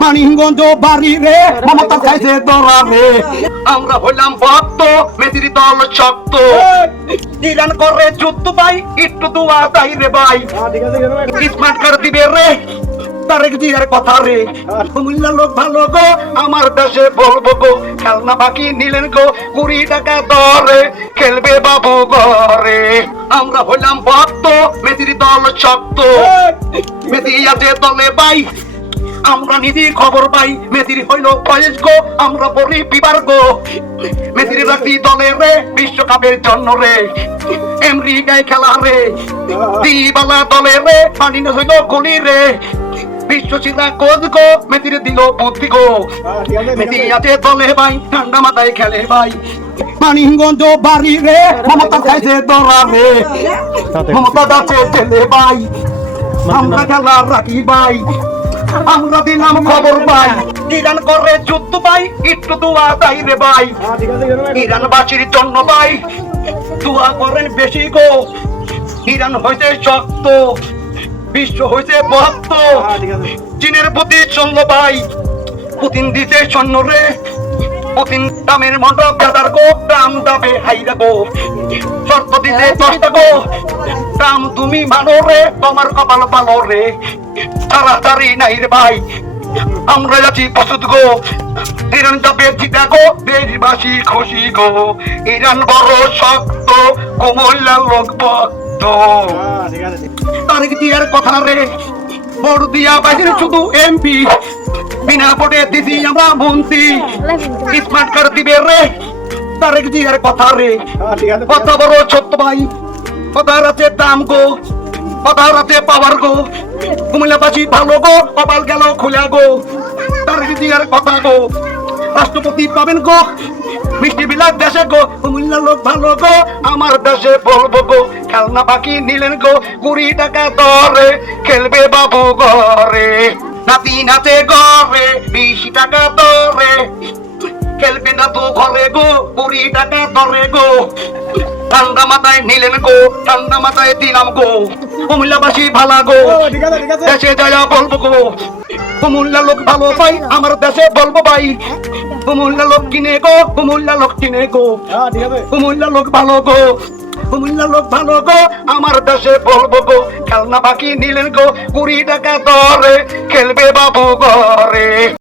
মানিকগঞ্জ বাড়ি রে মমতা খাইছে ধরা রে। আমরা হইলাম ভক্ত মেসির দল শক্ত, ইরান করে যুদ্ধ ভাই একটু দোয়া চাই রে ভাই। স্মার্ট কার্ড দিবে রে তারেক জিয়ার কথা রে। কুমিল্লার লোক ভালো গো আমার দেশে বলবো গো, খেলনা বাকি নিলেন গো 20 টাকা দরে খেলবে বাবু ঘরে। আমরা হইলাম ভক্ত মেসির দল শক্ত, মেসি আছে দলে ভাই আমরা নিজে খবর পাই। মেসির হইল বয়স গো আমরা বলি বিবার গো, মেসির রাখি দলে রে বিশ্বকাপের জন্য রে। আমেরিকায় খেলা রে দিবালা দলে রে পানি হইল গলি রে। বিশ্বসিরা কোচ গো মেসির দিল বুদ্ধি গো, মেসি আছে দলে ভাই ঠান্ডা মাথায় খেলে ভাই। মানিকগঞ্জ বাড়ি রে মমতা খাইছে ধরা রে, মমতা আছে ছেলে ভাই আমরা খেলা রাখি ভাই। আমরা দিলাম খবর ভাই ইরান করে যুদ্ধ ভাই একটু দোয়া চাই রে ভাই। ইরান বাসীর জন্য ভাই দোয়া করেন বেশি গো, ইরান হইছে শক্ত বিশ্ব হইছে ভক্ত। চীনের প্রতি সৈন্য ভাই পুতিন দিতে সৈন্য রে, পুতিন দামের মন্ডপ দাদার গো দাম দাবে হাইরা গো। শর্ত দিতে 10 গো দাম তুমি মানো রে তোমার কপাল ভালো রে। তাড়াতাড়ি নাই রে ভাই আমরা যাচ্ছি প্রস্তুত গো, ইরান যাবে জিতা গো দেশবাসী খুশি গো। ইরান বড় শক্ত কুমিল্লার লোক ভক্ত। তারেক জিয়ার কথা রে ভোট দিয়া বাইরে শুধু এমপি, বিনা ভোটে দিছি আমরা মন্ত্রী। স্মার্ট কার্ড দিবে রে তারেক জিয়ার কথা রে, কত বড় ছোট্ট ভাই কথার আছে দাম গো, কথার আছে পাওয়ার গো। কুমিল্লাবাসী ভালো গো কপাল গেল খুলে গো, তারেক জিয়ার কথা গো রাষ্ট্রপতি পাবেন গো মিষ্টি বিলাস দেশে গো। কুমিল্লার লোক ভালো গো আমার দেশে বলবো গো, খেলনা বাকি নিলেন গো 20 টাকা দরে খেলবে বাবু ঘরে। নাতি নাচে ঘরে 20 টাকা দরে খেলবে না তো ঘরে গো 20 টাকা দরে গো। ঠান্ডা মাথায় নিলেন গো ঠান্ডা মাথায় দিলাম গো, কুমিল্লাবাসী ভালা গো দেশে যায়া বলবো গো। কুমিল্লা লোক ভালো ভাই আমার দেশে বলবো ভাই, কুমিল্লা লোক কিনে গো কুমিল্লা লোক কিনে গো। কুমিল্লা লোক ভালো গো কুমিল্লা লোক ভালো গো আমার দেশে বলবো গো, খেলনা বাকি নিলেন গো 20 টাকা দরে খেলবে বাবু ঘরে।